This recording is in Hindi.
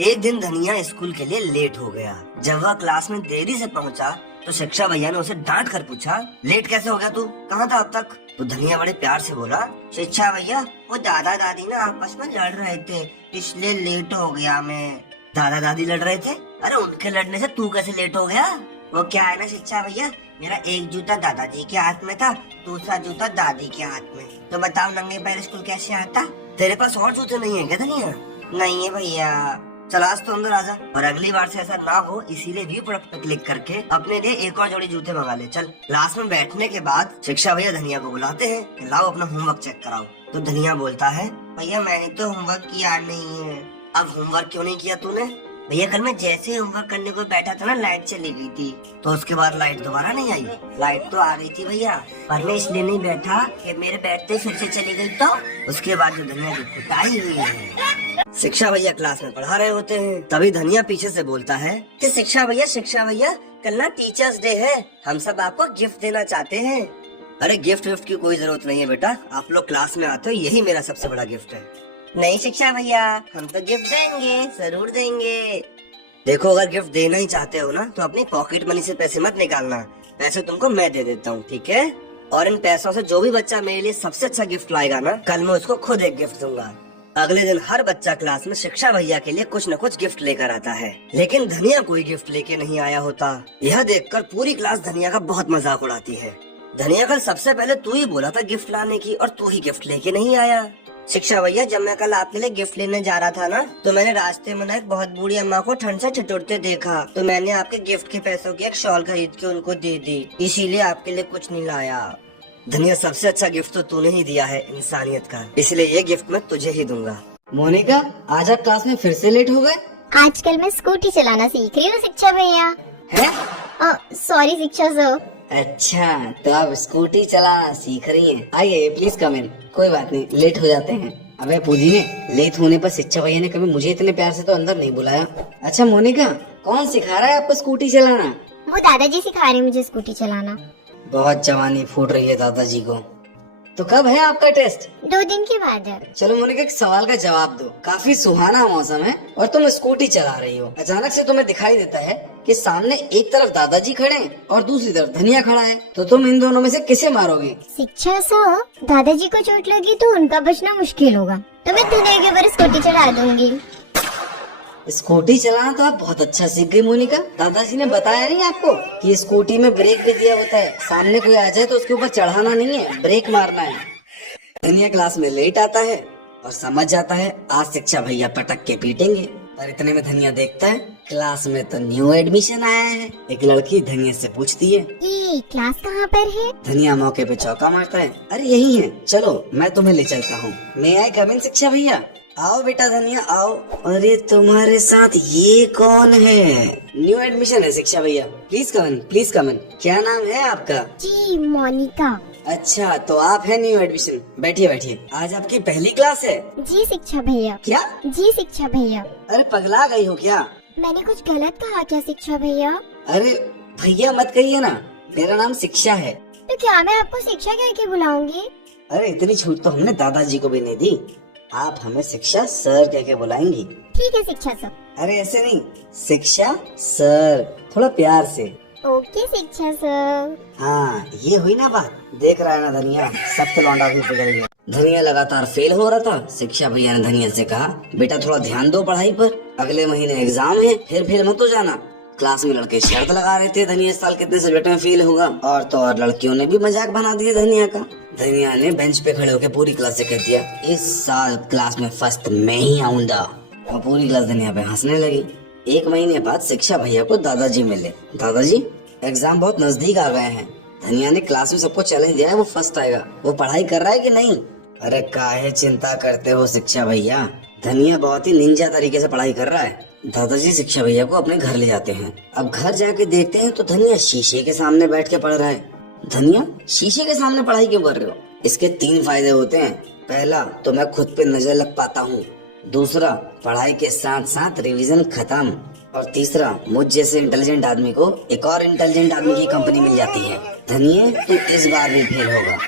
एक दिन धनिया स्कूल के लिए लेट हो गया। जब वह क्लास में देरी से पहुंचा तो शिक्षा भैया ने उसे डांट कर पूछा, लेट कैसे हो गया तू, कहाँ था अब तक? तो धनिया बड़े प्यार से बोला, शिक्षा भैया वो दादा दादी ना आपस में लड़ रहे थे इसलिए लेट हो गया मैं। दादा दादी लड़ रहे थे? अरे उनके लड़ने से तू कैसे लेट हो गया? वो क्या है ना शिक्षा भैया, मेरा एक जूता दादाजी के हाथ में था, दूसरा जूता दादी के हाथ में। तो बताओ नंगे पैर स्कूल कैसे आता? तेरे पास और जूते नहीं है क्या धनिया? नहीं है भैया। चल आज तो अंदर आजा, और अगली बार से ऐसा ना हो इसीलिए व्यू प्रोडक्ट पे क्लिक करके अपने लिए एक और जोड़ी जूते मंगा ले। चल। क्लास में बैठने के बाद शिक्षा भैया धनिया को बुलाते हैं कि लाओ अपना होमवर्क चेक कराओ। तो धनिया बोलता है, भैया मैंने तो होमवर्क किया नहीं है। अब होमवर्क क्यों नहीं किया तूने? भैया कल मैं जैसे ही होमवर्क करने को बैठा था ना लाइट चली गई थी, तो उसके बाद लाइट दोबारा नहीं आई। लाइट तो आ गई थी भैया, पर मैं इसलिए नहीं बैठा कि मेरे बैठते फिर से चली गई। तो उसके बाद जो धनिया की कुटाई हुई है। शिक्षा भैया क्लास में पढ़ा रहे होते हैं, तभी धनिया पीछे से बोलता है कि शिक्षा भैया कल ना टीचर्स डे है, हम सब आपको गिफ्ट देना चाहते हैं। अरे गिफ्ट विफ्ट की कोई जरूरत नहीं है बेटा, आप लोग क्लास में आते हो यही मेरा सबसे बड़ा गिफ्ट है। नहीं शिक्षा भैया, हम तो गिफ्ट देंगे, जरूर देंगे। देखो अगर गिफ्ट देना ही चाहते हो ना तो अपनी पॉकेट मनी से पैसे मत निकालना, पैसे तुमको मैं दे देता हूँ, ठीक है? और इन पैसों से जो भी बच्चा मेरे लिए सबसे अच्छा गिफ्ट लाएगा ना, कल मैं उसको खुद एक गिफ्ट दूंगा। अगले दिन हर बच्चा क्लास में शिक्षा भैया के लिए कुछ न कुछ गिफ्ट लेकर आता है, लेकिन धनिया कोई गिफ्ट लेके नहीं आया होता। यह देखकर पूरी क्लास धनिया का बहुत मजाक उड़ाती है। धनिया कल सबसे पहले तू ही बोला था गिफ्ट लाने की और तू ही गिफ्ट लेके नहीं आया। शिक्षा भैया जब मैं कल आपके लिए गिफ्ट लेने जा रहा था ना, तो मैंने रास्ते में ना एक बहुत बूढ़ी अम्मा को ठंड से ठिठुरते देखा, तो मैंने आपके गिफ्ट के पैसों की एक शॉल खरीद के उनको दे दी, इसीलिए आपके लिए कुछ नहीं लाया। धनिया सबसे अच्छा गिफ्ट तो तूने ही दिया है इंसानियत का, इसलिए ये गिफ्ट मैं तुझे ही दूंगा। मोनिका आज आप क्लास में फिर से लेट हो गए। आजकल मैं स्कूटी चलाना सीख रही हूँ शिक्षा भैया। सॉरी शिक्षा सर। अच्छा तो आप स्कूटी चलाना सीख रही हैं। आइए प्लीज कम इन। कोई बात नहीं, लेट हो जाते हैं। अबे पूजी ने लेट होने पर शिक्षा भैया ने कभी मुझे इतने प्यार से तो अंदर नहीं बुलाया। अच्छा मोनिका, कौन सिखा रहा है आपको स्कूटी चलाना? वो दादाजी सिखा रहे हैं मुझे स्कूटी चलाना। बहुत जवानी फूट रही है दादाजी को। तो कब है आपका टेस्ट? 2 दिन के बाद है। चलो मोनिका एक सवाल का जवाब दो। काफी सुहाना मौसम है और तुम स्कूटी चला रही हो, अचानक से तुम्हें दिखाई देता है कि सामने एक तरफ दादाजी खड़े हैं और दूसरी तरफ धनिया खड़ा है, तो तुम इन दोनों में से किसे मारोगे? शिक्षा सर, दादाजी को चोट लगी तो उनका बचना मुश्किल होगा, तो मैं धनिया के ऊपर स्कूटी चला दूंगी। स्कूटी चलाना तो आप बहुत अच्छा सीख गई मोनिका। दादाजी ने बताया नहीं आपको कि स्कूटी में ब्रेक भी दिया होता है, सामने कोई आ जाए तो उसके ऊपर चढ़ाना नहीं है, ब्रेक मारना है। धनिया क्लास में लेट आता है और समझ जाता है आज शिक्षा भैया पटक के पीटेंगे, पर इतने में धनिया देखता है क्लास में तो न्यू एडमिशन आया है। एक लड़की धनिया से पूछती है, ये क्लास कहाँ पर है? धनिया मौके पे चौका मारता है, अरे यही है, चलो मैं तुम्हें ले चलता हूँ। मैं आई कम इन शिक्षा भैया? आओ बेटा धनिया आओ। अरे तुम्हारे साथ ये कौन है? न्यू एडमिशन है शिक्षा भैया। Please come in, please come in. क्या नाम है आपका? जी मोनिका। अच्छा तो आप है न्यू एडमिशन, बैठिए बैठिए। आज आपकी पहली क्लास है? जी शिक्षा भैया। क्या? जी शिक्षा भैया। अरे पगला गई हो क्या? मैंने कुछ गलत कहा क्या शिक्षा भैया? अरे भैया मत कहिए ना, मेरा नाम शिक्षा है। तो क्या मैं आपको शिक्षा कह के बुलाऊंगी? अरे इतनी छूट तो हमने दादाजी को भी नहीं दी, आप हमें शिक्षा सर कह के बुलाएंगी। ठीक है शिक्षा सर। अरे ऐसे नहीं, शिक्षा सर, थोड़ा प्यार से। ओके शिक्षा सर। हाँ ये हुई ना बात। देख रहा है ना धनिया, सब तो लौंडा भी पिघल गया। धनिया लगातार फेल हो रहा था। शिक्षा भैया ने धनिया से कहा, बेटा थोड़ा ध्यान दो पढ़ाई पर, अगले महीने एग्जाम है, फिर फेल मत हो जाना। क्लास में लड़के शर्त लगा रहे थे धनिया इस साल कितने सब्जेक्ट में फेल होगा, और तो और लड़कियों ने भी मजाक बना दिया धनिया का। धनिया ने बेंच पे खड़े होकर पूरी क्लास से कह दिया, इस साल क्लास में फर्स्ट मैं ही आऊंगा। और पूरी क्लास धनिया पे हंसने लगी। 1 महीने बाद शिक्षा भैया को दादाजी मिले। दादाजी एग्जाम बहुत नजदीक आ गए हैं, धनिया ने क्लास में सबको चैलेंज दिया है वो फर्स्ट आएगा, वो पढ़ाई कर रहा है कि नहीं? अरे काहे चिंता करते हो शिक्षा भैया, धनिया बहुत ही निंजा तरीके से पढ़ाई कर रहा है। दादाजी शिक्षा भैया को अपने घर ले जाते हैं। अब घर जाके देखते हैं तो धनिया शीशे के सामने बैठ के पढ़ रहा है। धनिया शीशे के सामने पढ़ाई क्यों कर रहे हो? इसके 3 फायदे होते हैं। पहला तो मैं खुद पे नजर लग पाता हूँ, दूसरा पढ़ाई के साथ साथ रिवीजन खत्म, और तीसरा मुझ जैसे इंटेलिजेंट आदमी को एक और इंटेलिजेंट आदमी की कंपनी मिल जाती है। धनिया तू इस बार भी फेल होगा।